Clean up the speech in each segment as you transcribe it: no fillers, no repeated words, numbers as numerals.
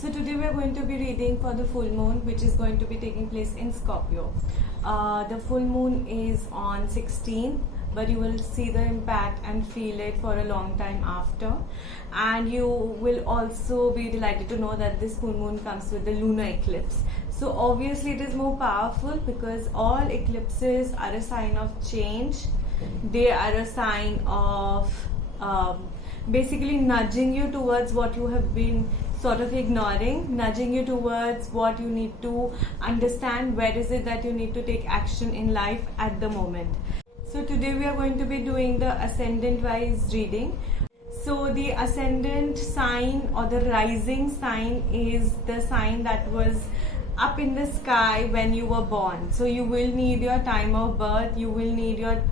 So today we are going to be reading for the full moon, which is going to be taking place in Scorpio. The full moon is on 16, but you will see the impact and feel it for a long time after. And you will also be delighted to know that this full moon comes with the lunar eclipse. So obviously it is more powerful because all eclipses are a sign of change. They are a sign of basically nudging you towards what you have been sort of ignoring, nudging you towards what you need to understand, where is it that you need to take action in life at the moment. So today we are going to be doing the ascendant wise reading. So the ascendant sign or the rising sign is the sign that was up in the sky when you were born. So you will need your time of birth, you will need your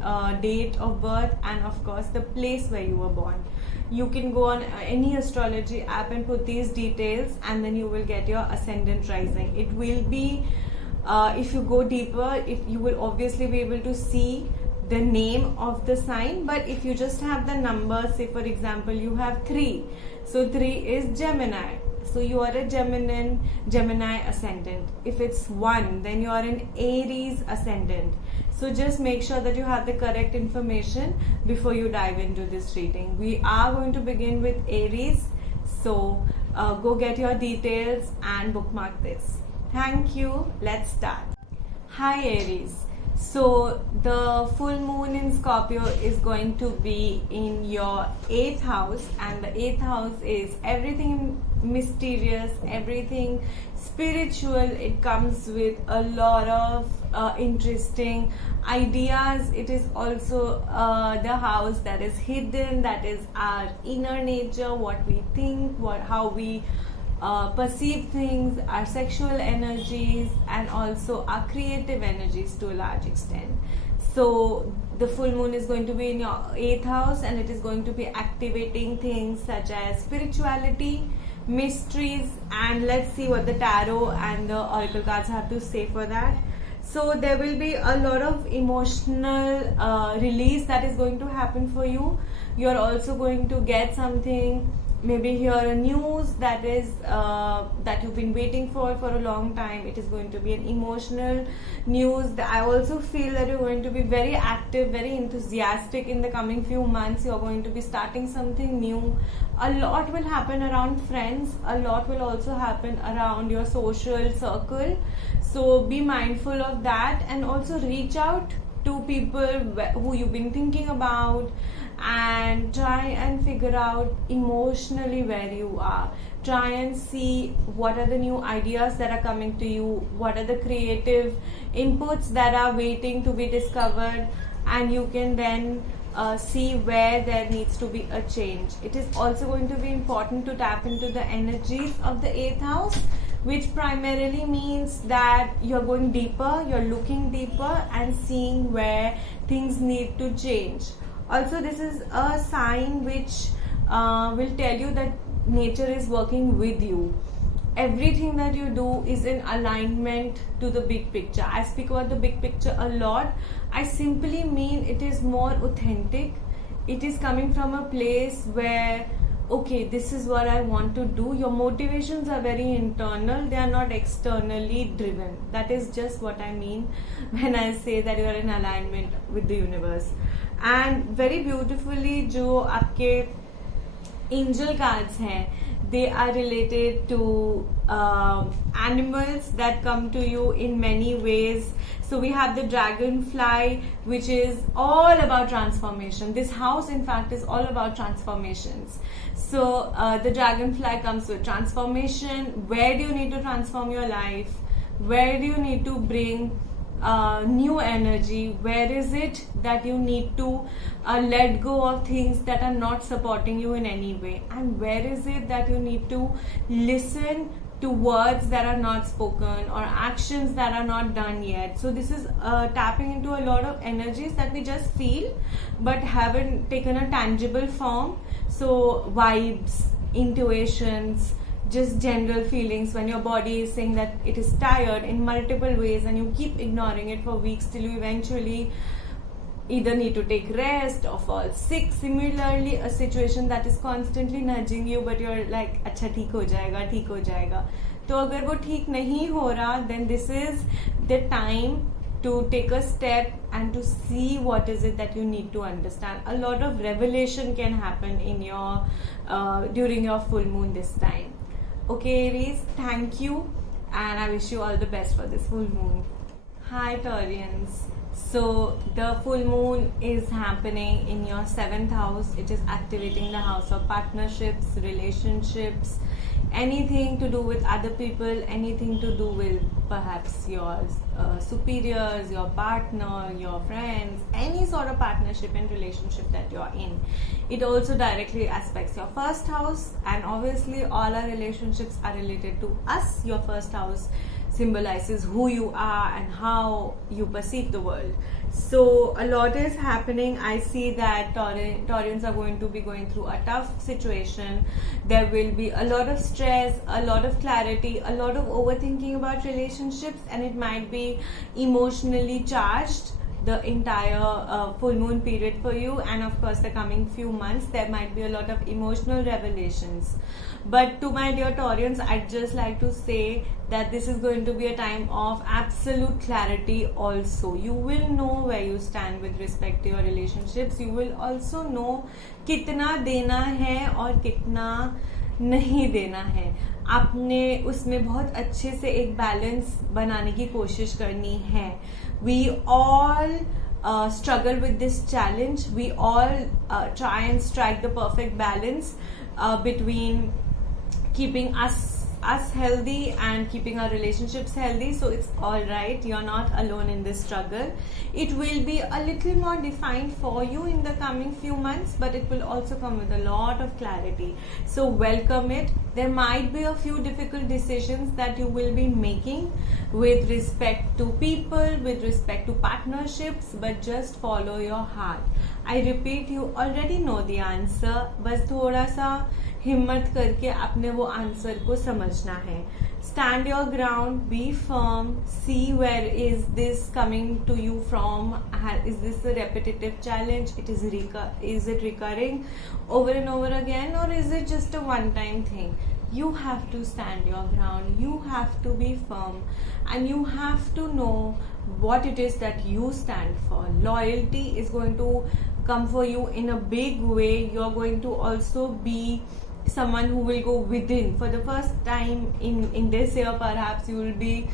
date of birth, and of course the place where you were born. You can go on any astrology app and put these details, and then you will get your ascendant rising. It will be, if you go deeper, you will obviously be able to see the name of the sign. But if you just have the number, say for example you have 3, so 3 is Gemini, so you are a Gemini ascendant. If it's 1, then you are an Aries ascendant. So just make sure that you have the correct information before you dive into this reading. We are going to begin with Aries, so go get your details and bookmark this. Thank you. Let's start. Hi Aries. So the full moon in Scorpio is going to be in your 8th house, and the 8th house is everything mysterious, everything spiritual. It comes with a lot of interesting ideas. It is also the house that is hidden, that is our inner nature, what we think, how we perceive things, our sexual energies, and also our creative energies to a large extent. So the full moon is going to be in your 8th house, and it is going to be activating things such as spirituality, mysteries, and let's see what the tarot and the oracle cards have to say for that. So there will be a lot of emotional release that is going to happen for you. You are also going to get something, maybe hear a news that is that you've been waiting for a long time. It is going to be an emotional news. I also feel that you're going to be very active, very enthusiastic in the coming few months. You're going to be starting something new. A lot will happen around friends. A lot will also happen around your social circle. So be mindful of that, and also reach out to people who you've been thinking about, and try and figure out emotionally where you are. Try and see what are the new ideas that are coming to you, what are the creative inputs that are waiting to be discovered, and you can then see where there needs to be a change. It is also going to be important to tap into the energies of the 8th house, which primarily means that you're going deeper, you're looking deeper and seeing where things need to change. Also, this is a sign which will tell you that nature is working with you. Everything that you do is in alignment to the big picture. I speak about the big picture a lot. I simply mean it is more authentic. It is coming from a place where, okay, this is what I want to do. Your motivations are very internal. They are not externally driven. That is just what I mean when I say that you are in alignment with the universe. And very beautifully, जो आपके angel cards हैं, they are related to animals that come to you in many ways. So we have the dragonfly, which is all about transformation. This house, in fact, is all about transformations. So the dragonfly comes with transformation. Where do you need to transform your life? Where do you need to bring new energy? Where is it that you need to let go of things that are not supporting you in any way? And where is it that you need to listen to words that are not spoken or actions that are not done yet? So this is tapping into a lot of energies that we just feel but haven't taken a tangible form. So vibes, intuitions, just general feelings when your body is saying that it is tired in multiple ways and you keep ignoring it for weeks till you eventually either need to take rest or fall sick. Similarly, a situation that is constantly nudging you but you're like अच्छा ठीक हो जाएगा. तो अगर वो ठीक नहीं हो रहा, then this is the time to take a step and to see what is it that you need to understand. A lot of revelation can happen in your during your full moon this time. Okay, Aries, thank you, and I wish you all the best for this full moon. Hi, Taurians. So the full moon is happening in your 7th house. It is activating the house of partnerships, relationships, anything to do with other people, anything to do with perhaps your superiors, your partner, your friends, any sort of partnership and relationship that you're in. It also directly aspects your 1st house, and obviously all our relationships are related to us. Your 1st house symbolizes who you are and how you perceive the world. So a lot is happening. I see that Taurians are going to be going through a tough situation. There will be a lot of stress, a lot of clarity, a lot of overthinking about relationships, and it might be emotionally charged the entire full moon period for you. And of course, the coming few months there might be a lot of emotional revelations. But to my dear Taurians, I'd just like to say that this is going to be a time of absolute clarity also. You will know where you stand with respect to your relationships. You will also know कितना देना है और कितना नहीं देना है. आपने उसमें बहुत अच्छे से एक बैलेंस बनाने की कोशिश करनी है. We all struggle with this challenge. We all try and strike the perfect balance between keeping us healthy and keeping our relationships healthy. So it's all right. You're not alone in this struggle. It will be a little more defined for you in the coming few months, but it will also come with a lot of clarity. So welcome it. There might be a few difficult decisions that you will be making with respect to people, with respect to partnerships, but just follow your heart. I repeat, you already know the answer. बस थोड़ा सा हिम्मत करके अपने वो answer को समझना है. Stand your ground, be firm, see where is this coming to you from. Is this a repetitive challenge? Is it recurring over and over again, or is it just a one-time thing? You have to stand your ground, you have to be firm, and you have to know what it is that you stand for. Loyalty is going to come for you in a big way. You're going to also be someone who will go within. For the first time in this year, perhaps you will be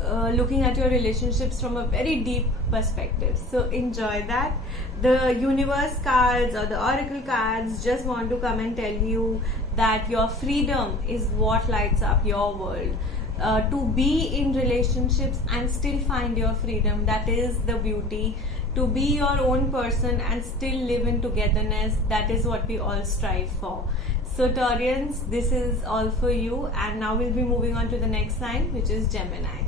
looking at your relationships from a very deep perspective. So enjoy that. The universe cards or the oracle cards just want to come and tell you that your freedom is what lights up your world. To be in relationships and still find your freedom, that is the beauty. To be your own person and still live in togetherness, that is what we all strive for. So Taurians, this is all for you, and now we'll be moving on to the next sign, which is Gemini.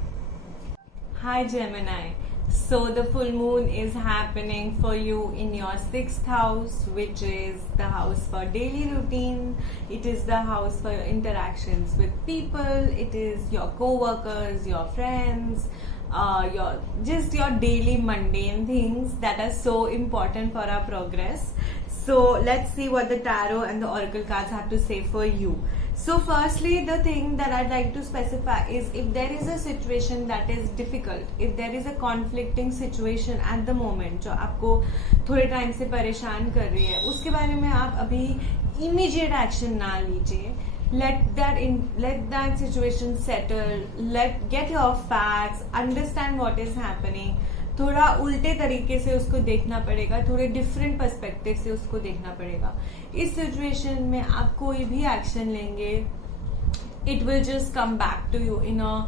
Hi Gemini. So the full moon is happening for you in your 6th house, which is the house for daily routine. It is the house for your interactions with people. It is your co-workers, your friends, your daily mundane things that are so important for our progress. So let's see what the tarot and the oracle cards have to say for you. So firstly, the thing that I'd like to specify is if there is a situation that is difficult, if there is a conflicting situation at the moment जो आपको थोड़े time से परेशान कर रही है, उसके बारे में आप अभी immediate action ना लीजिए. Let that situation settle. Get your facts, understand what is happening. थोड़ा उल्टे तरीके से उसको देखना पड़ेगा, थोड़े डिफरेंट पर्सपेक्टिव से उसको देखना पड़ेगा. इस सिचुएशन में आप कोई भी एक्शन लेंगे, it will just come back to you in a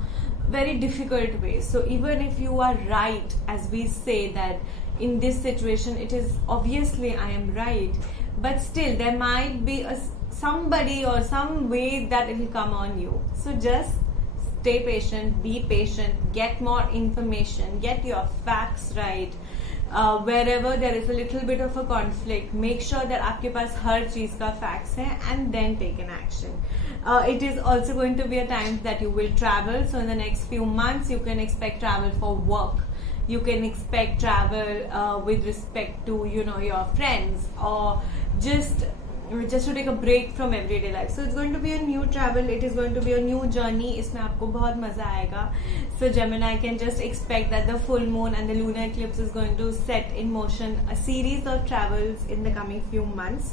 very difficult way. So even if you are right, as we say that in this situation it is obviously I am right, but still there might be somebody or some way that it will come on you. So just stay patient, be patient, get more information, get your facts right. Wherever there is a little bit of a conflict, make sure that आपके पास हर चीज का facts है, and then take an action. It is also going to be a time that you will travel. So in the next few months, you can expect travel for work. You can expect travel with respect to, you know, your friends, or just to take a break from everyday life. So it's going to be a new travel, it is going to be a new journey. इसमें आपको बहुत मजा आएगा. So Gemini can just expect that the full moon and the lunar eclipse is going to set in motion a series of travels in the coming few months.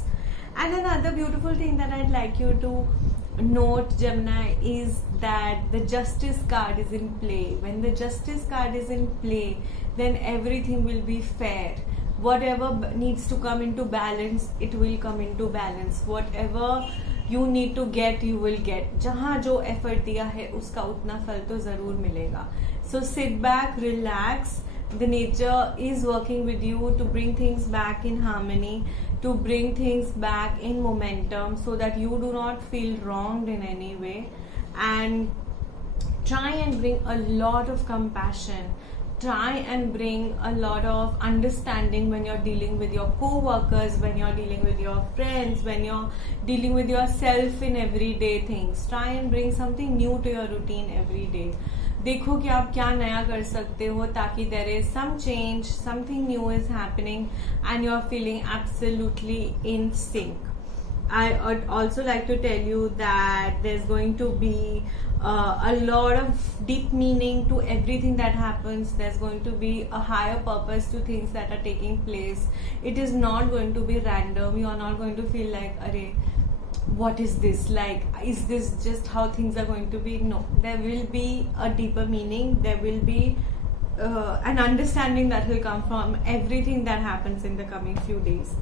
And another beautiful thing that I'd like you to note, Gemini, is that the justice card is in play. When the justice card is in play, then everything will be fair. Whatever needs to come into balance, it will come into balance. Whatever you need to get, you will get. जहाँ जो effort दिया है उसका उतना फल तो जरूर मिलेगा. So sit back, relax. The nature is working with you to bring things back in harmony, to bring things back in momentum, so that you do not feel wronged in any way. And try and bring a lot of compassion. Try and bring a lot of understanding when you're dealing with your co-workers, when you're dealing with your friends, when you're dealing with yourself in everyday things. Try and bring something new to your routine every day. देखो कि आप क्या नया कर सकते हो ताकि there is some change, something new is happening and you're feeling absolutely in sync. I would also like to tell you that there's going to be a lot of deep meaning to everything that happens. There's going to be a higher purpose to things that are taking place. It is not going to be random. You are not going to feel like, Arey, what is this? Like, is this just how things are going to be? No, there will be a deeper meaning. There will be an understanding that will come from everything that happens in the coming few days.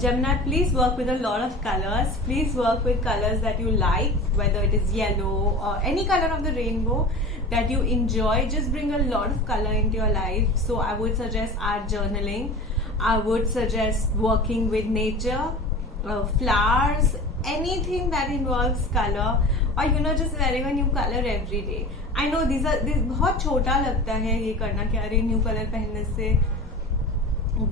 Gemini, please work with a lot of colors. Please work with colors that you like, whether it is yellow or any color of the rainbow that you enjoy. Just bring a lot of color into your life. So I would suggest art journaling. I would suggest working with nature, flowers, anything that involves color, or you know, just wearing a new color every day. I know these बहुत छोटा लगता है ये करना कि अरे new colour पहनने से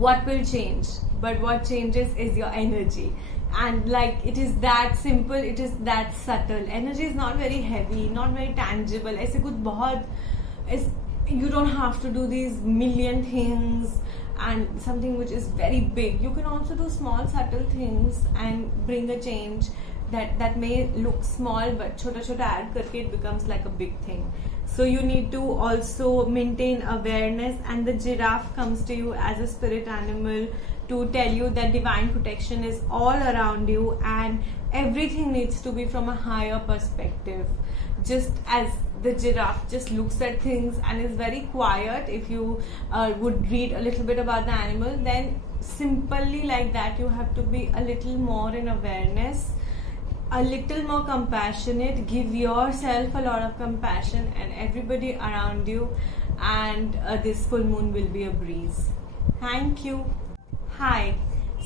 what will change, but what changes is your energy. And like, it is that simple, it is that subtle. Energy is not very heavy, not very tangible. ऐसे कुछ बहुत, you don't have to do these million things and something which is very big. You can also do small subtle things and bring a change that may look small, but छोटा add करके it becomes like a big thing. So you need to also maintain awareness, and the giraffe comes to you as a spirit animal to tell you that divine protection is all around you and everything needs to be from a higher perspective. Just as the giraffe just looks at things and is very quiet, if you would read a little bit about the animal, then simply like that you have to be a little more in awareness, a little more compassionate. Give yourself a lot of compassion and everybody around you, and this full moon will be a breeze. Thank you. Hi.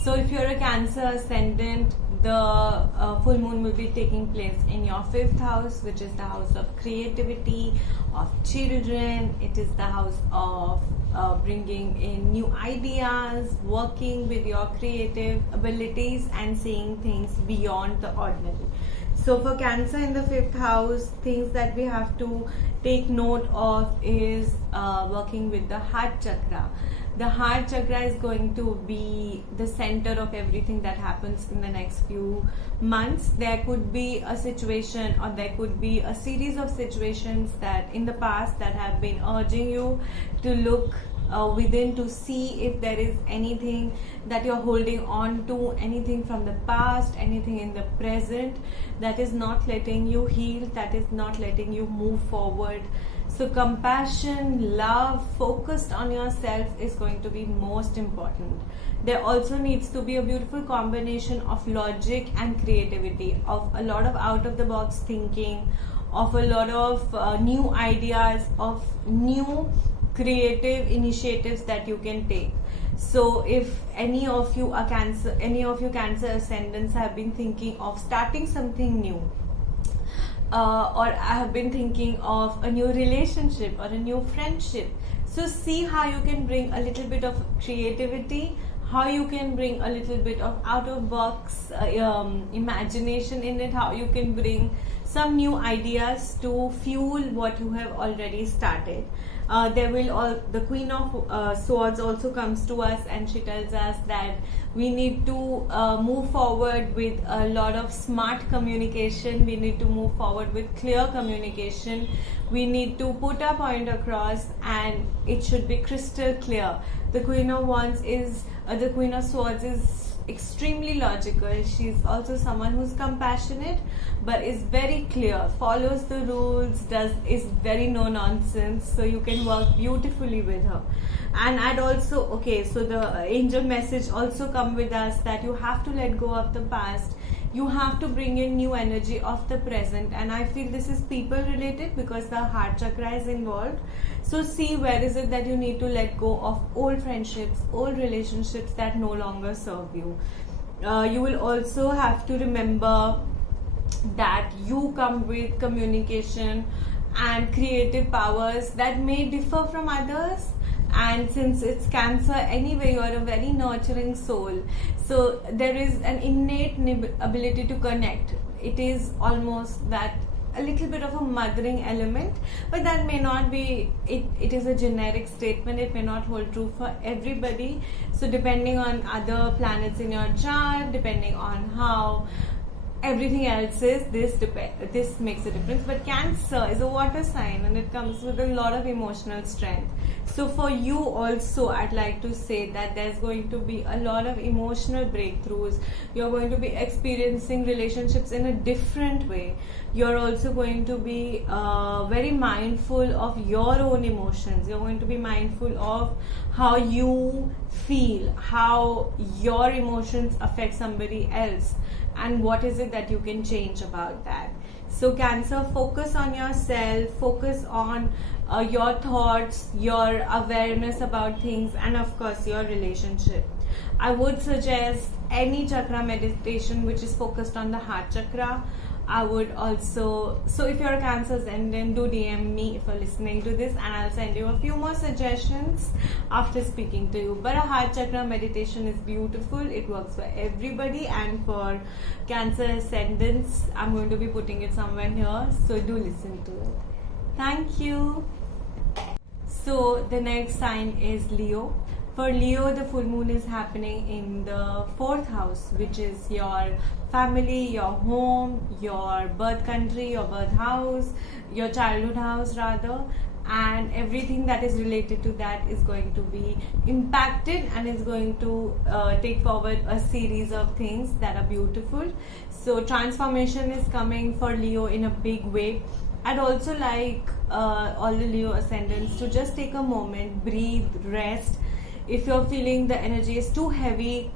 So if you're a Cancer ascendant, the full moon will be taking place in your 5th house, which is the house of creativity, of children. It is the house of bringing in new ideas, working with your creative abilities and seeing things beyond the ordinary. So for Cancer in the 5th house, things that we have to take note of is working with the heart chakra. The heart chakra is going to be the center of everything that happens in the next few months. There could be a situation, or there could be a series of situations that in the past that have been urging you to look within to see if there is anything that you're holding on to, anything from the past, anything in the present that is not letting you heal, that is not letting you move forward. So compassion, love, focused on yourself is going to be most important. There also needs to be a beautiful combination of logic and creativity, of a lot of out-of-the-box thinking, of a lot of new ideas, of new creative initiatives that you can take. So if any of you are Cancer ascendants have been thinking of starting something new, or I have been thinking of a new relationship or a new friendship, so see how you can bring a little bit of creativity, how you can bring a little bit of out of box imagination in it, how you can bring some new ideas to fuel what you have already started. The Queen of Swords also comes to us, and she tells us that we need to move forward with a lot of smart communication. We need to move forward with clear communication. We need to put our point across, and it should be crystal clear. The Queen of Swords is extremely logical. She's also someone who's compassionate, but is very clear, follows the rules, is very no nonsense, so you can work beautifully with her. And I'd also, so the angel message also come with us that you have to let go of the past, you have to bring in new energy of the present. And I feel this is people related because the heart chakra is involved. So see where is it that you need to let go of old friendships, old relationships that no longer serve you. You will also have to remember that you come with communication and creative powers that may differ from others. And since it's Cancer anyway, you are a very nurturing soul, so there is an innate ability to connect. It is almost that a little bit of a mothering element, but that may not be it. It is a generic statement. It may not hold true for everybody. So depending on other planets in your chart, depending on how everything else is, this makes a difference. But Cancer is a water sign, and it comes with a lot of emotional strength. So for you also, I'd like to say that there's going to be a lot of emotional breakthroughs. You're going to be experiencing relationships in a different way. You're also going to be very mindful of your own emotions. You're going to be mindful of how you feel, how your emotions affect somebody else, and what is it that you can change about that. So Cancer, focus on yourself, focus on your thoughts, your awareness about things, and of course your relationship. I would suggest any chakra meditation which is focused on the heart chakra. I would also, so if you're a Cancer ascendant, do DM me if you're listening to this, and I'll send you a few more suggestions after speaking to you. But a heart chakra meditation is beautiful. It works for everybody, and for Cancer ascendants, I'm going to be putting it somewhere here, so do listen to it. Thank you. So the next sign is Leo. For Leo, the full moon is happening in the 4th house, which is your family, your home, your birth country, your birth house, your childhood house rather, and everything that is related to that is going to be impacted, and is going to take forward a series of things that are beautiful. So transformation is coming for Leo in a big way. I'd also like all the Leo ascendants to just take a moment, breathe, rest. If you're feeling the energy is too heavy,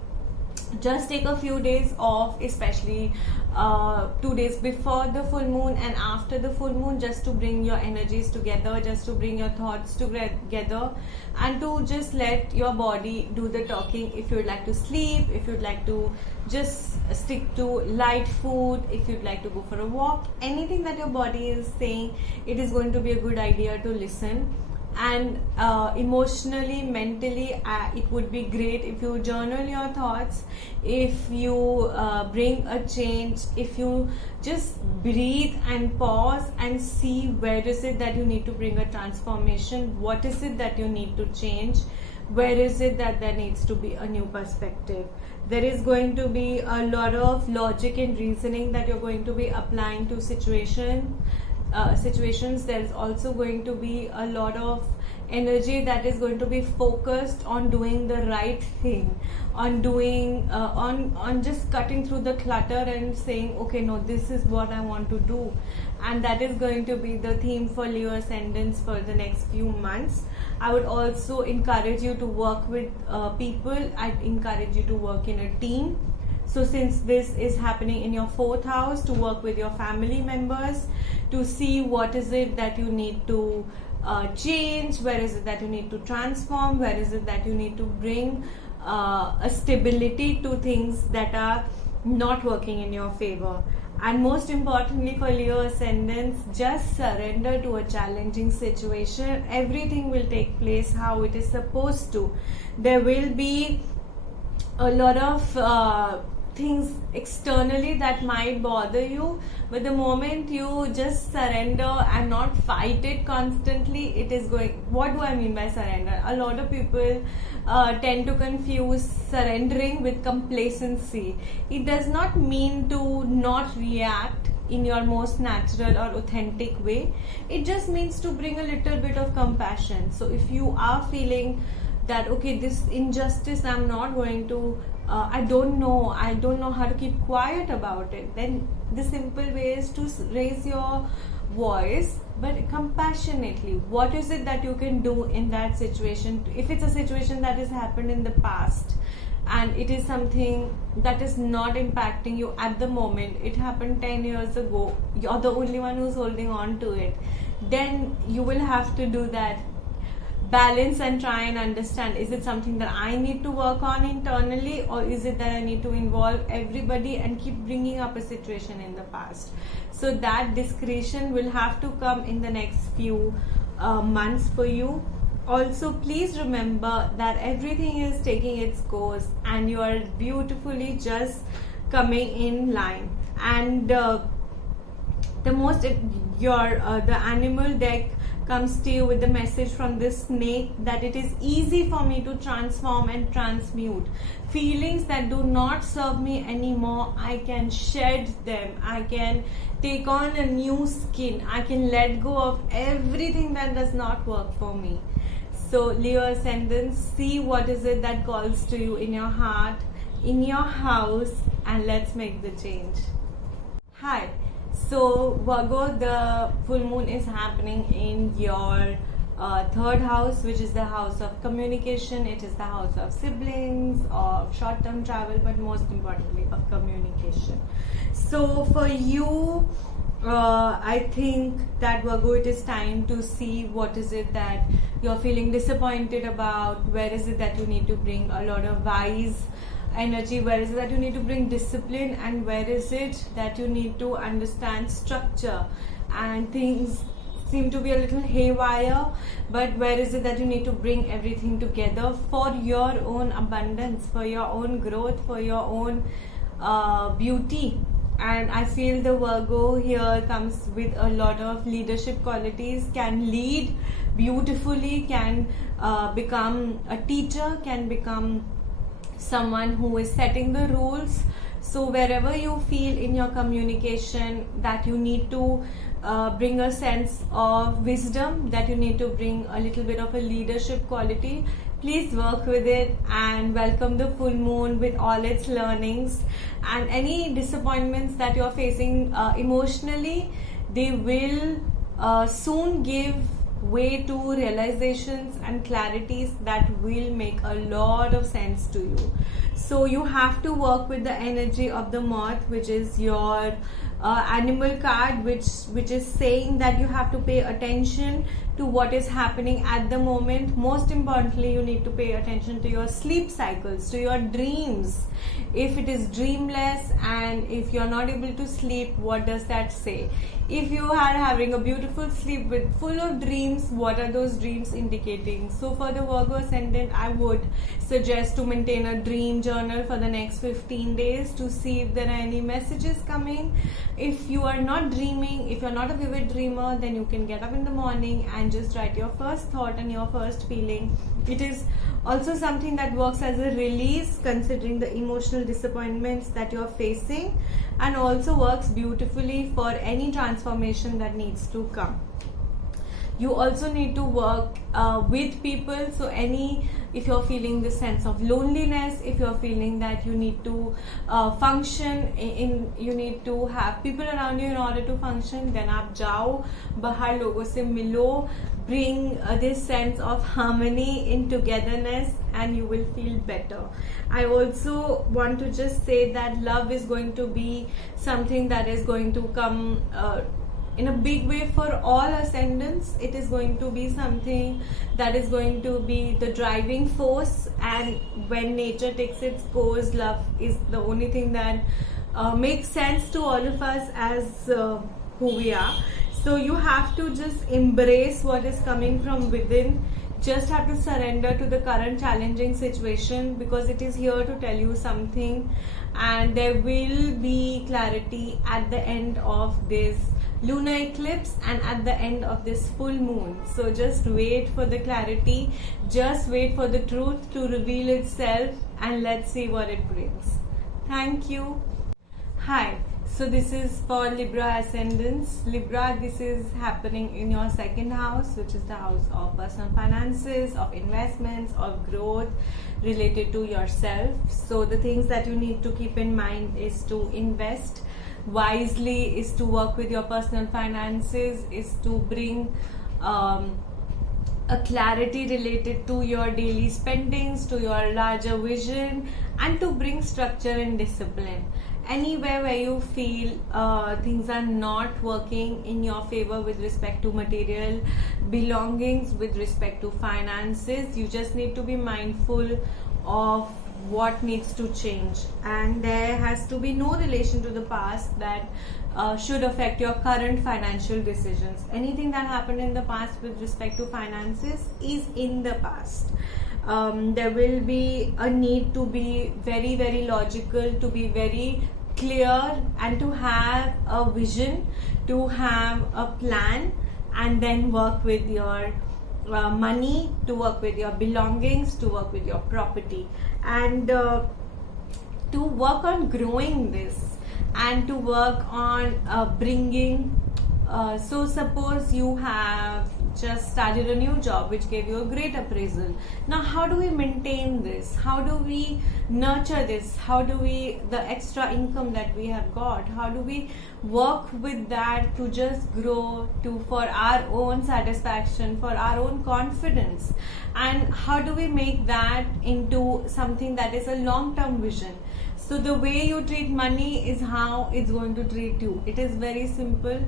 just take a few days off, especially 2 days before the full moon and after the full moon, just to bring your energies together, just to bring your thoughts together, and to just let your body do the talking. If you'd like to sleep, if you'd like to just stick to light food, if you'd like to go for a walk, anything that your body is saying, it is going to be a good idea to listen. And emotionally, mentally, it would be great if you journal your thoughts, if you bring a change, if you just breathe and pause and see where is it that you need to bring a transformation, what is it that you need to change, where is it that there needs to be a new perspective. There is going to be a lot of logic and reasoning that you're going to be applying to situations. There's also going to be a lot of energy that is going to be focused on doing the right thing, on doing on just cutting through the clutter and saying, okay, no, this is what I want to do. And that is going to be the theme for Leo ascendants for the next few months. I would also encourage you to work with people. I'd encourage you to work in a team. So since this is happening in your 4th house, to work with your family members, to see what is it that you need to change, where is it that you need to transform, where is it that you need to bring a stability to things that are not working in your favor. And most importantly for Leo ascendants, just surrender to a challenging situation. Everything will take place how it is supposed to. There will be a lot of things externally that might bother you, but the moment you just surrender and not fight it constantly, it is going. What do I mean by surrender? A lot of people tend to confuse surrendering with complacency. It does not mean to not react in your most natural or authentic way. It just means to bring a little bit of compassion. So if you are feeling that, okay, this injustice I'm not going to, I don't know how to keep quiet about it, then the simple way is to raise your voice, but compassionately. What is it that you can do in that situation? If it's a situation that has happened in the past and it is something that is not impacting you at the moment, it happened 10 years ago, you're the only one who's holding on to it, then you will have to do that balance and try and understand, is it something that I need to work on internally, or is it that I need to involve everybody and keep bringing up a situation in the past? So that discretion will have to come in the next few months for you. Also, please remember that everything is taking its course and you are beautifully just coming in line. And the animal deck comes to you with the message from this snake that it is easy for me to transform and transmute. Feelings that do not serve me anymore, I can shed them. I can take on a new skin. I can let go of everything that does not work for me. So Leo Ascendant, see what is it that calls to you in your heart, in your house, and let's make the change. Hi. So Virgo, the full moon is happening in your third house, which is the house of communication. It is the house of siblings, of short-term travel, but most importantly of communication. So for you, I think that Virgo, it is time to see what is it that you're feeling disappointed about, where is it that you need to bring a lot of wise energy, where is it that you need to bring discipline, and where is it that you need to understand structure, and things seem to be a little haywire, but where is it that you need to bring everything together for your own abundance, for your own growth, for your own beauty. And I feel the Virgo here comes with a lot of leadership qualities, can lead beautifully, can become a teacher, can become someone who is setting the rules. So wherever you feel in your communication that you need to bring a sense of wisdom, that you need to bring a little bit of a leadership quality, please work with it and welcome the full moon with all its learnings. And any disappointments that you're facing emotionally, they will soon give way to realizations and clarities that will make a lot of sense to you. So you have to work with the energy of the moth, which is your animal card, which is saying that you have to pay attention to what is happening at the moment. Most importantly, you need to pay attention to your sleep cycles, to your dreams. If it is dreamless and if you're not able to sleep, what does that say? If you are having a beautiful sleep with full of dreams, what are those dreams indicating? So for the Virgo Ascendant, I would suggest to maintain a dream journal for the next 15 days to see if there are any messages coming. If you are not dreaming, if you're not a vivid dreamer, then you can get up in the morning and just write your first thought and your first feeling. It is also something that works as a release, considering the emotional disappointments that you're facing, and also works beautifully for any transformation that needs to come. You also need to work with people. So if you're feeling this sense of loneliness, if you're feeling that you need to function you need to have people around you in order to function, then aap jao, bahar logo se milo, bring this sense of harmony in togetherness, and you will feel better. I also want to just say that love is going to be something that is going to come in a big way for all ascendants. It is going to be something that is going to be the driving force, and when nature takes its course, love is the only thing that makes sense to all of us as who we are. So you have to just embrace what is coming from within. just have to surrender to the current challenging situation, because it is here to tell you something, and there will be clarity at the end of this lunar eclipse and at the end of this full moon. So just wait for the clarity, just wait for the truth to reveal itself, and let's see what it brings. Thank you. Hi, so this is for Libra ascendants. Libra, this is happening in your second house, which is the house of personal finances, of investments, of growth related to yourself. So the things that you need to keep in mind is to invest wisely, is to work with your personal finances, is to bring a clarity related to your daily spendings, to your larger vision, and to bring structure and discipline. Anywhere where you feel things are not working in your favor with respect to material belongings, with respect to finances, you just need to be mindful of what needs to change, and there has to be no relation to the past that should affect your current financial decisions. Anything that happened in the past with respect to finances is in the past. There will be a need to be very, very logical, to be very clear, and to have a vision, to have a plan, and then work with your money, to work with your belongings, to work with your property, and to work on growing this, and to work on bringing so suppose you have just started a new job which gave you a great appraisal. Now how do we maintain this? How do we nurture this? How do we, the extra income that we have got, how do we work with that to just grow, to for our own satisfaction, for our own confidence, and how do we make that into something that is a long-term vision? So the way you treat money is how it's going to treat you. It is very simple,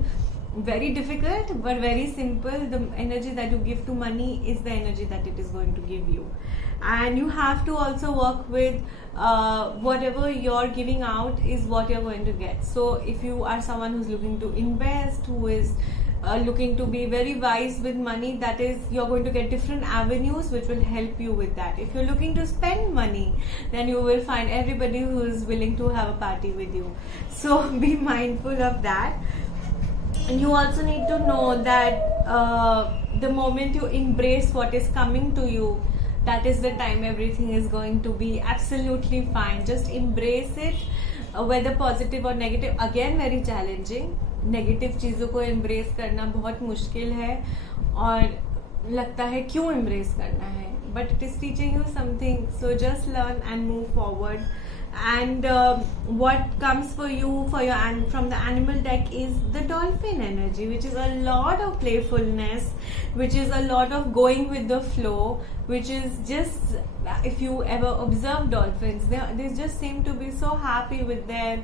very difficult, but very simple. The energy that you give to money is the energy that it is going to give you, and you have to also work with whatever you're giving out is what you're going to get. So if you are someone who's looking to invest, who is looking to be very wise with money, that is, you're going to get different avenues which will help you with that. If you're looking to spend money, then you will find everybody who is willing to have a party with you. So be mindful of that. And you also need to know that the moment you embrace what is coming to you, that is the time everything is going to be absolutely fine. Just embrace it, whether positive or negative. Again, very challenging. Negative चीज़ों को embrace करना बहुत मुश्किल है, और लगता है क्यों embrace करना है, but it is teaching you something. So just learn and move forward. And what comes for you from the animal deck is the dolphin energy, which is a lot of playfulness, which is a lot of going with the flow, which is just, if you ever observe dolphins, they just seem to be so happy with their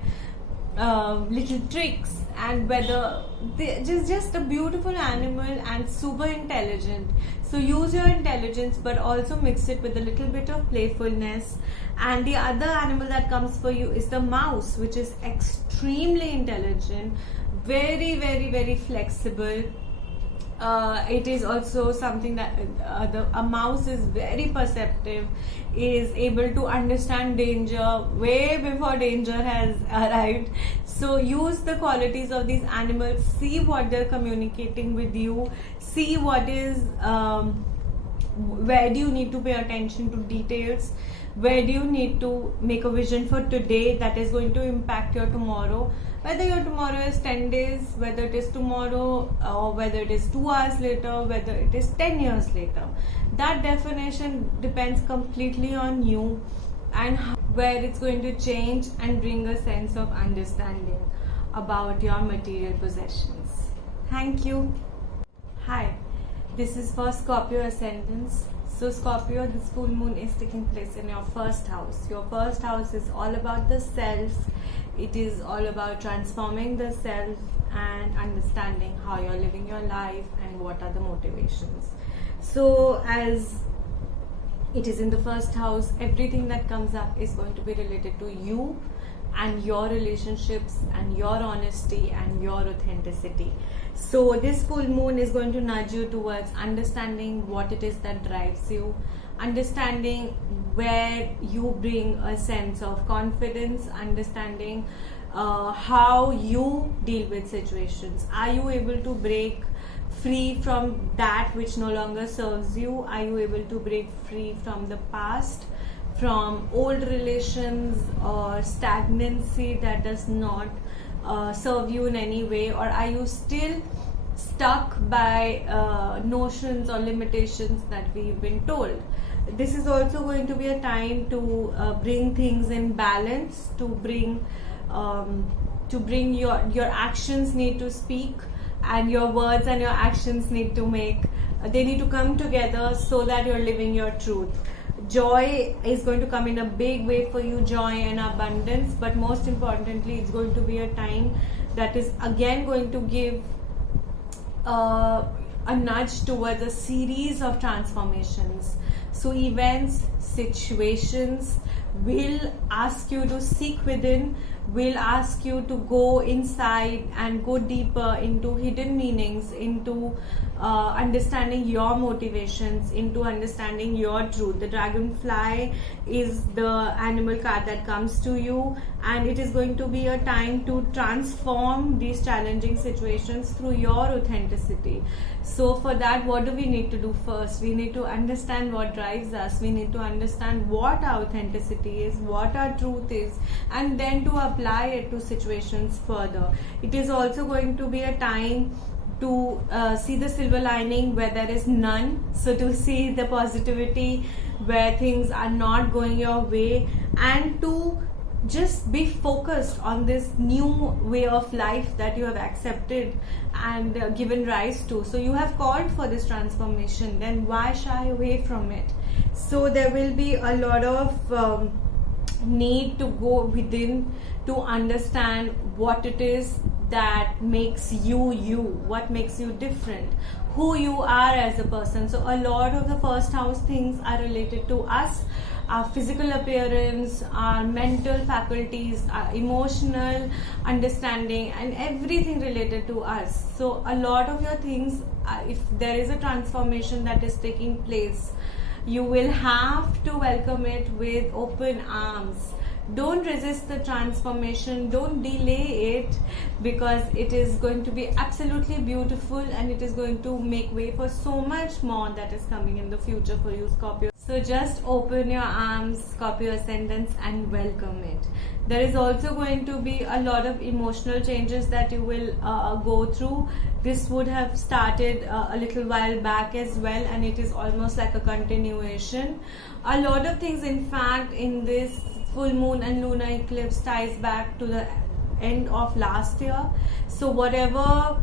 little tricks, and whether they just a beautiful animal and super intelligent. So use your intelligence, but also mix it with a little bit of playfulness. And the other animal that comes for you is the mouse, which is extremely intelligent, very, very, very flexible. It is also something that a mouse is very perceptive, is able to understand danger way before danger has arrived. So use the qualities of these animals, see what they're communicating with you, see what is, where do you need to pay attention to details, where do you need to make a vision for today that is going to impact your tomorrow. Whether your tomorrow is 10 days, whether it is tomorrow, or whether it is 2 hours later, whether it is 10 years later. That definition depends completely on you and where it's going to change and bring a sense of understanding about your material possessions. Thank you. Hi, this is for Scorpio ascendants. So Scorpio, this full moon is taking place in your first house. Your first house is all about the self. It is all about transforming the self and understanding how you're living your life and what are the motivations. So as it is in the first house, everything that comes up is going to be related to you and your relationships and your honesty and your authenticity. So this full moon is going to nudge you towards understanding what it is that drives you, understanding where you bring a sense of confidence, understanding how you deal with situations. Are you able to break free from that which no longer serves you? Are you able to break free from the past, from old relations or stagnancy that does not serve you in any way? Or are you still stuck by notions or limitations that we've been told? This is also going to be a time to bring things in balance, to bring your actions need to speak, and your words and your actions need to they need to come together so that you're living your truth. Joy is going to come in a big way for you, joy and abundance, but most importantly, it's going to be a time that is again going to give a nudge towards a series of transformations. So events, situations will ask you to seek within, will ask you to go inside and go deeper into hidden meanings, into understanding your motivations, into understanding your truth. The dragonfly is the animal card that comes to you, and it is going to be a time to transform these challenging situations through your authenticity. So for that, what do we need to do first? We need to understand what drives us. We need to understand what our authenticity is, what our truth is, and then to apply it to situations further. It is also going to be a time to see the silver lining where there is none. So to see the positivity where things are not going your way, and to just be focused on this new way of life that you have accepted and given rise to. So you have called for this transformation, then why shy away from it? So there will be a lot of need to go within to understand what it is that makes you you, what makes you different, who you are as a person. So a lot of the first house things are related to us, our physical appearance, our mental faculties, our emotional understanding, and everything related to us. So a lot of your things, if there is a transformation that is taking place, you will have to welcome it with open arms. Don't resist the transformation, don't delay it, because it is going to be absolutely beautiful, and it is going to make way for so much more that is coming in the future for you, Scorpio. So just open your arms, Scorpio ascendants, and welcome it. There is also going to be a lot of emotional changes that you will go through. This would have started a little while back as well, and it is almost like a continuation. A lot of things, in fact, in this full moon and lunar eclipse ties back to the end of last year. So whatever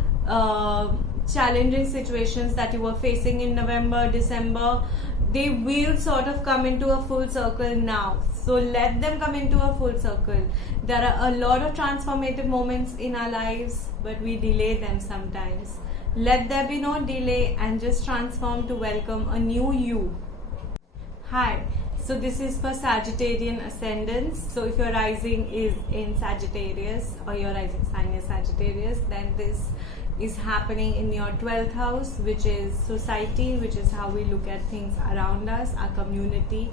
challenging situations that you were facing in November, December, they will sort of come into a full circle now. So let them come into a full circle. There are a lot of transformative moments in our lives, but we delay them sometimes. Let there be no delay, and just transform to welcome a new you. Hi. So this is for Sagittarian ascendants. So if your rising is in Sagittarius, or your rising sign is Sagittarius, then this is happening in your 12th house, which is society, which is how we look at things around us, our community,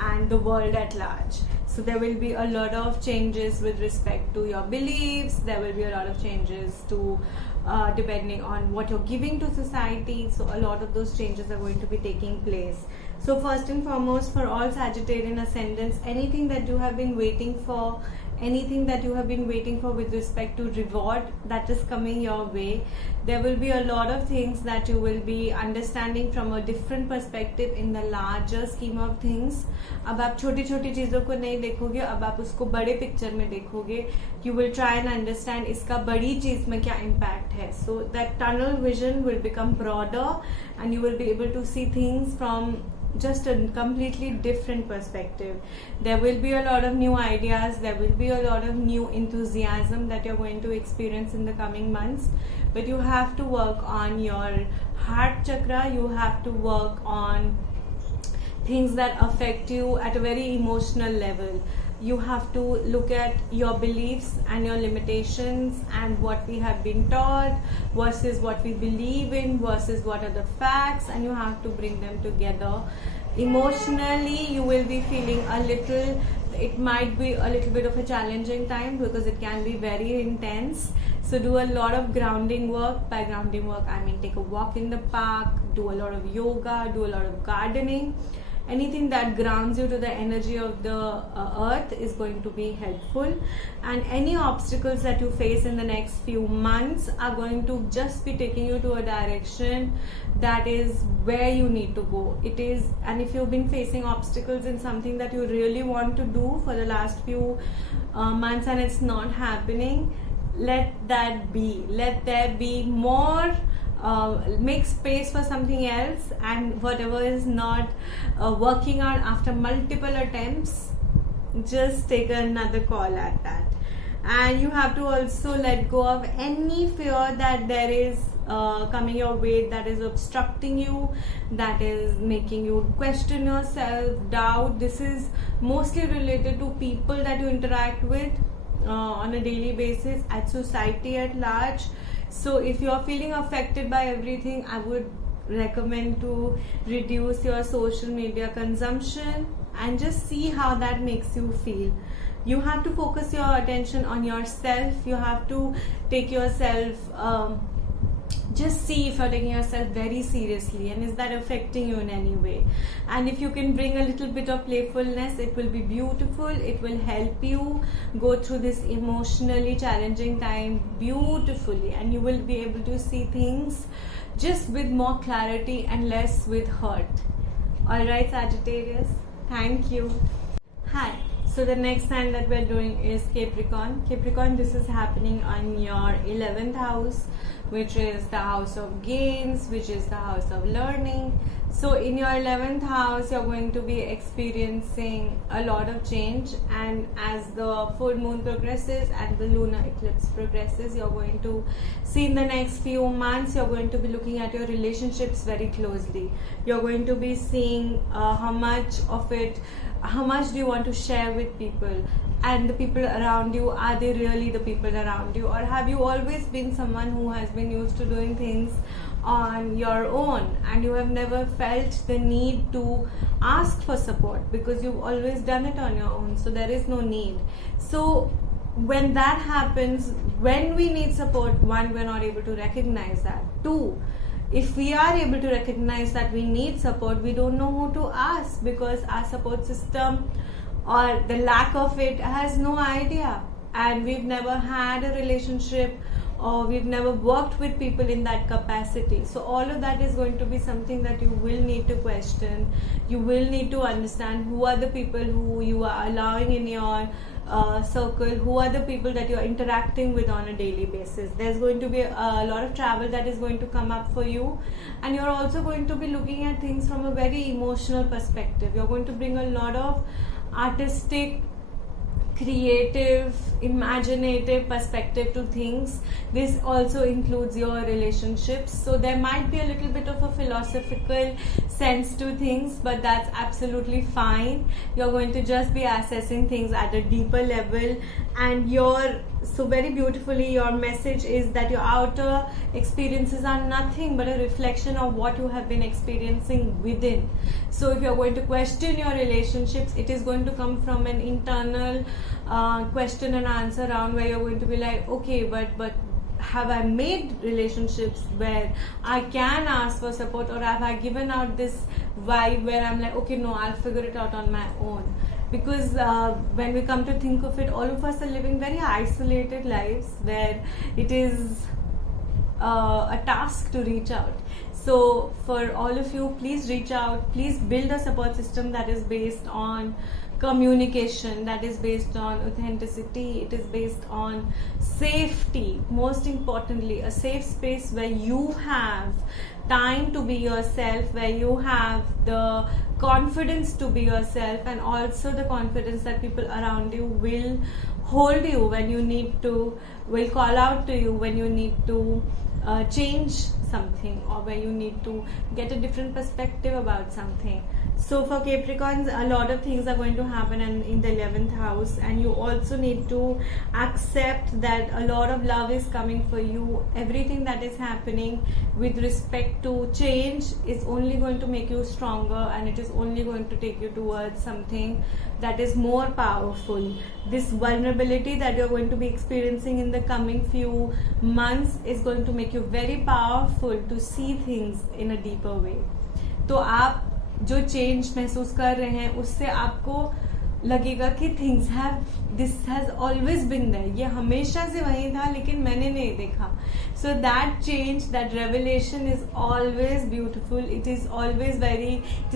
and the world at large. So there will be a lot of changes with respect to your beliefs. There will be a lot of changes to depending on what you're giving to society. So a lot of those changes are going to be taking place. So first and foremost, for all Sagittarian ascendants, anything that you have been waiting for, with respect to reward that is coming your way, there will be a lot of things that you will be understanding from a different perspective in the larger scheme of things. अब आप छोटी छोटी चीज़ों को नहीं देखोगे, अब आप उसको बड़े पिक्चर में देखोगे. You will try and understand इसका बड़ी चीज़ में क्या impact है. So that tunnel vision will become broader, and you will be able to see things from just a completely different perspective. There will be a lot of new ideas, there will be a lot of new enthusiasm that you're going to experience in the coming months, but you have to work on your heart chakra. You have to work on things that affect you at a very emotional level. You have to look at your beliefs and your limitations and what we have been taught versus what we believe in versus what are the facts, and you have to bring them together. Emotionally, you will be feeling it might be a little bit of a challenging time because it can be very intense. So do a lot of grounding work. By grounding work, I mean take a walk in the park, do a lot of yoga, do a lot of gardening. Anything that grounds you to the energy of the earth is going to be helpful. And any obstacles that you face in the next few months are going to just be taking you to a direction that is where you need to go. And if you've been facing obstacles in something that you really want to do for the last few months and it's not happening, let that be. Let there be more. Make space for something else, and whatever is not working out after multiple attempts, just take another call at that. And you have to also let go of any fear that there is coming your way, that is obstructing you, that is making you question yourself, doubt. This is mostly related to people that you interact with on a daily basis, at society at large. So if you are feeling affected by everything, I would recommend to reduce your social media consumption and just see how that makes you feel. You have to focus your attention on yourself. You have to take yourself, just see if you're taking yourself very seriously and is that affecting you in any way. And if you can bring a little bit of playfulness, it will be beautiful. It will help you go through this emotionally challenging time beautifully, and you will be able to see things just with more clarity and less with hurt. Alright, Sagittarius, thank you. Hi. So the next sign that we're doing is Capricorn. Capricorn, this is happening on your 11th house, which is the house of gains, which is the house of learning. So in your 11th house, you're going to be experiencing a lot of change, and as the full moon progresses and the lunar eclipse progresses, you're going to see in the next few months, you're going to be looking at your relationships very closely. You're going to be seeing how much do you want to share with people, and the people around you, are they really the people around you, or have you always been someone who has been used to doing things on your own and you have never felt the need to ask for support because you've always done it on your own, so there is no need. So when that happens, when we need support, one, we're not able to recognize that. Two, if we are able to recognize that we need support, we don't know who to ask because our support system or the lack of it has no idea, and we've never had a relationship or we've never worked with people in that capacity. So all of that is going to be something that you will need to question. You will need to understand who are the people who you are allowing in your circle, who are the people that you're interacting with on a daily basis. There's going to be a lot of travel that is going to come up for you, and you're also going to be looking at things from a very emotional perspective. You're going to bring a lot of artistic, creative, imaginative perspective to things. This also includes your relationships, so there might be a little bit of a philosophical sense to things, but that's absolutely fine. You're going to just be assessing things at a deeper level, and so very beautifully your message is that your outer experiences are nothing but a reflection of what you have been experiencing within. So if you're going to question your relationships, it is going to come from an internal question and answer round where you're going to be like, okay, but have I made relationships where I can ask for support, or have I given out this vibe where I'm like, okay, no, I'll figure it out on my own? Because when we come to think of it, all of us are living very isolated lives where it is a task to reach out. So for all of you, please reach out. Please build a support system that is based on communication, that is based on authenticity, it is based on safety. Most importantly, a safe space where you have time to be yourself, where you have the confidence to be yourself, and also the confidence that people around you will hold you when you need to, will call out to you when you need to change something, or where you need to get a different perspective about something. So for Capricorns, a lot of things are going to happen in the 11th house, and you also need to accept that a lot of love is coming for you. Everything that is happening with respect to change is only going to make you stronger, and it is only going to take you towards something that is more powerful. This vulnerability that you're going to be experiencing in the coming few months is going to make you very powerful to see things in a deeper way. तो आप जो change महसूस कर रहे हैं उससे आपको लगेगा कि this has always been there, ये हमेशा से वही था लेकिन मैंने नहीं देखा. So that change, that revelation is always beautiful. It is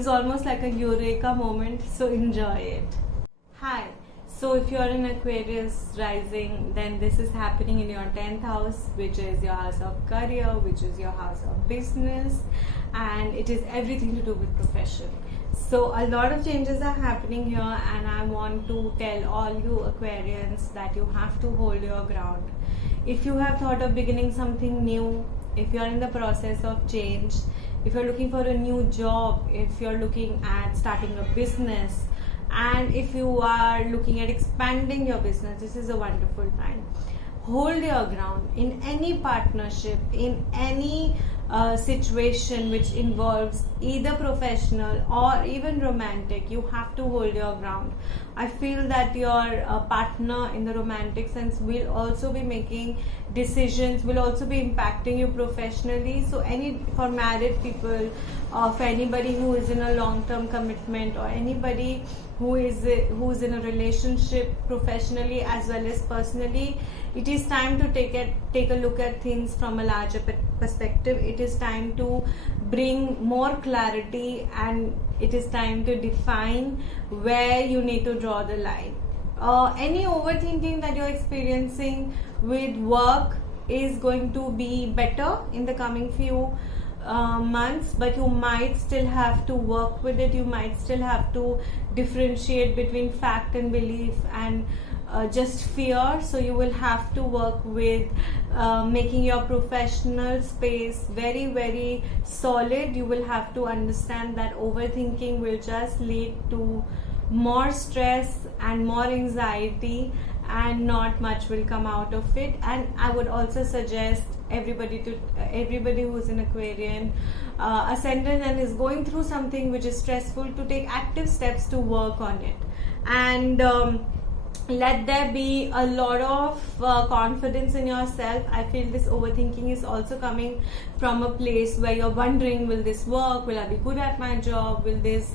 almost like a eureka moment. So enjoy it. Hi. So if you are in Aquarius rising, then this is happening in your 10th house, which is your house of career, which is your house of business, and it is everything to do with profession. So a lot of changes are happening here, and I want to tell all you Aquarians that you have to hold your ground. If you have thought of beginning something new, if you are in the process of change, if you're looking for a new job, if you're looking at starting a business, and if you are looking at expanding your business, this is a wonderful time. Hold your ground in any partnership, in any situation which involves either professional or even romantic. You have to hold your ground. I feel that your partner in the romantic sense will also be making decisions, will also be impacting you professionally. So for married people, or for anybody who is in a long-term commitment, or anybody who's in a relationship professionally as well as personally, it is time to take a look at things from a larger perspective. It is time to bring more clarity, and it is time to define where you need to draw the line. Any overthinking that you're experiencing with work is going to be better in the coming few months, but you might still have to work with it. You might still have to differentiate between fact and belief and just fear. So you will have to work with making your professional space very, very solid. You will have to understand that overthinking will just lead to more stress and more anxiety, and not much will come out of it. And I would also suggest everybody who's an Aquarian ascendant and is going through something which is stressful, to take active steps to work on it, and let there be a lot of confidence in yourself. I feel this overthinking is also coming from a place where you're wondering, will this work, will I be good at my job, will this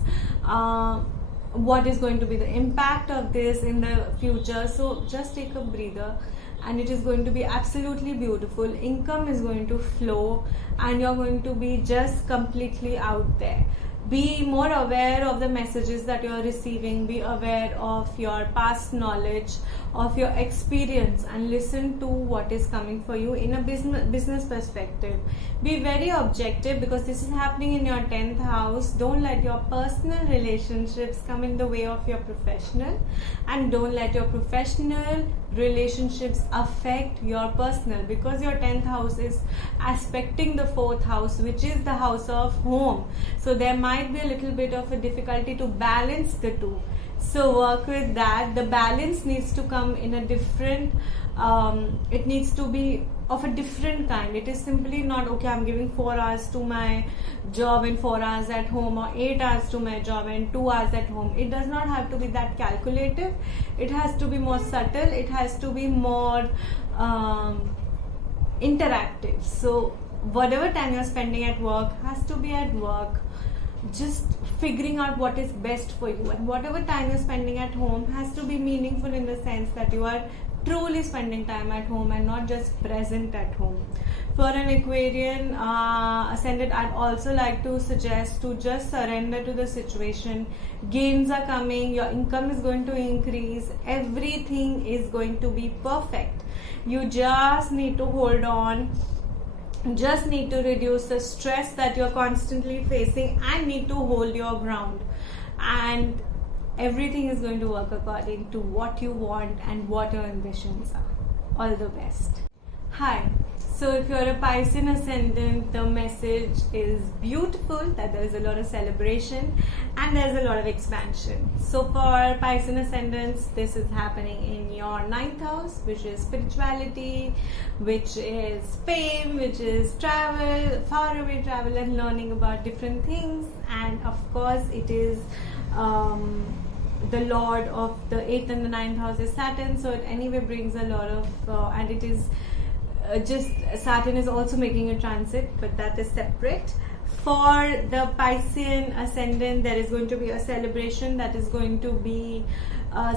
what is going to be the impact of this in the future. So just take a breather, and it is going to be absolutely beautiful. Income is going to flow, and you're going to be just completely out there. Be more aware of the messages that you're receiving. Be aware of your past knowledge, of your experience, and listen to what is coming for you in a business perspective. Be very objective, because this is happening in your 10th house. Don't let your personal relationships come in the way of your professional, and don't let your professional relationships affect your personal, because your 10th house is aspecting the 4th house, which is the house of home. So there might be a little bit of a difficulty to balance the two. So work with that. The balance needs to come in a different, it needs to be of a different kind. It is simply not, okay, I'm giving 4 hours to my job and 4 hours at home, or 8 hours to my job and 2 hours at home. It does not have to be that calculative. It has to be more subtle. It has to be more interactive. So whatever time you're spending at work has to be at work, just figuring out what is best for you. And whatever time you're spending at home has to be meaningful, in the sense that you are truly spending time at home and not just present at home. For an Aquarian ascendant, I'd also like to suggest to just surrender to the situation. Gains are coming, your income is going to increase, everything is going to be perfect. You just need to hold on, just need to reduce the stress that you're constantly facing, and need to hold your ground, and everything is going to work according to what you want and what your ambitions are. All the best. Hi. So if you're a Piscean ascendant, the message is beautiful, that there is a lot of celebration and there's a lot of expansion. So for Piscean ascendants, this is happening in your 9th house, which is spirituality, which is fame, which is travel, far away travel and learning about different things. And of course it is the lord of the 8th and the 9th house is Saturn, so it anyway brings a lot of and it is just Saturn is also making a transit, but that is separate. For the Piscean ascendant, there is going to be a celebration that is going to be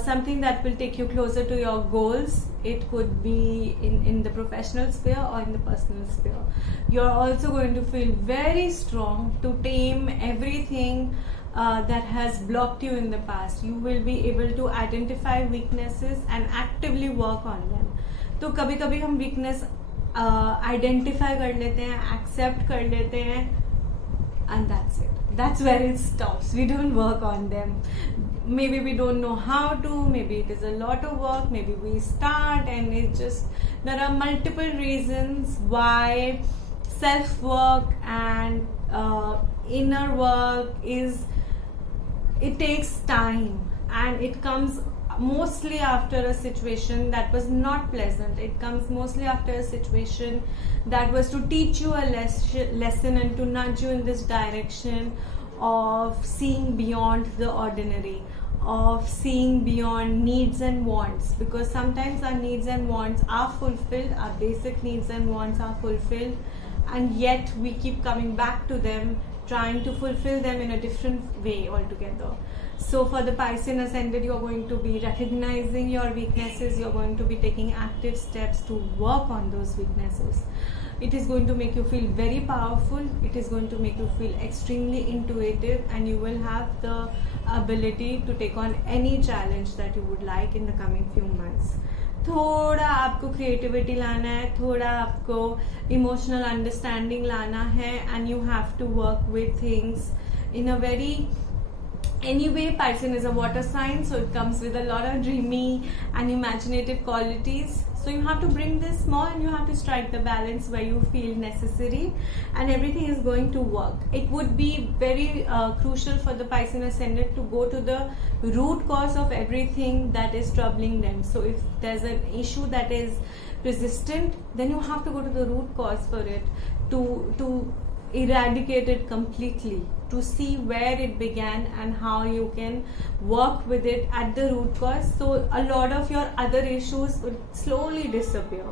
something that will take you closer to your goals. It could be in the professional sphere or in the personal sphere. You're also going to feel very strong to tame everything that has blocked you in the past. You will be able to identify weaknesses and actively work on them. तो कभी कभी हम weakness identify कर लेते हैं, accept कर लेते हैं, and that's it. That's where it stops. We don't work on them. Maybe we don't know how to, maybe it is a lot of work, maybe we start and it just, there are multiple reasons why self-work and inner work is, it takes time and it comes mostly after a situation that was not pleasant. It comes mostly after a situation that was to teach you a lesson and to nudge you in this direction of seeing beyond the ordinary, of seeing beyond needs and wants, because sometimes our needs and wants are fulfilled, our basic needs and wants are fulfilled, and yet we keep coming back to them, trying to fulfill them in a different way altogether. So for the Piscean ascendant, you're going to be recognizing your weaknesses, you're going to be taking active steps to work on those weaknesses. It is going to make you feel very powerful, it is going to make you feel extremely intuitive, and you will have the ability to take on any challenge that you would like in the coming few months. थोड़ा आपको creativity लाना है, थोड़ा आपको emotional understanding लाना है, and you have to work with things in a very, anyway Piscean is a water sign, so it comes with a lot of dreamy and imaginative qualities. So you have to bring this more and you have to strike the balance where you feel necessary, and everything is going to work. It would be very crucial for the Piscean ascendant to go to the root cause of everything that is troubling them. So if there's an issue that is persistent, then you have to go to the root cause for it, to eradicate it completely, to see where it began and how you can work with it at the root cause, so a lot of your other issues will slowly disappear.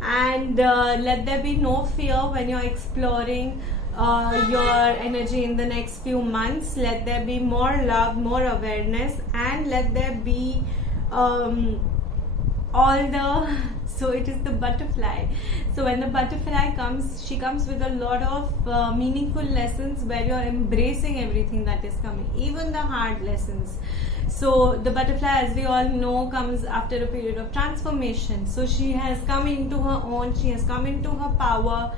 And let there be no fear when you're exploring your energy in the next few months. Let there be more love, more awareness, and let there be all the, so it is the butterfly. So when the butterfly comes, she comes with a lot of meaningful lessons where you're embracing everything that is coming, even the hard lessons. So the butterfly, as we all know, comes after a period of transformation. So she has come into her own, she has come into her power,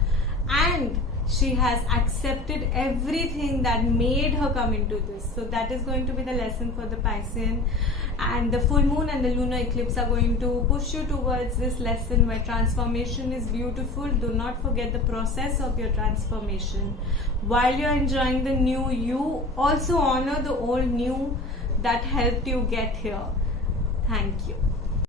and she has accepted everything that made her come into this. So that is going to be the lesson for the Piscean. And the full moon and the lunar eclipse are going to push you towards this lesson where transformation is beautiful. Do not forget the process of your transformation. While you're enjoying the new you, also honor the old new that helped you get here. Thank you.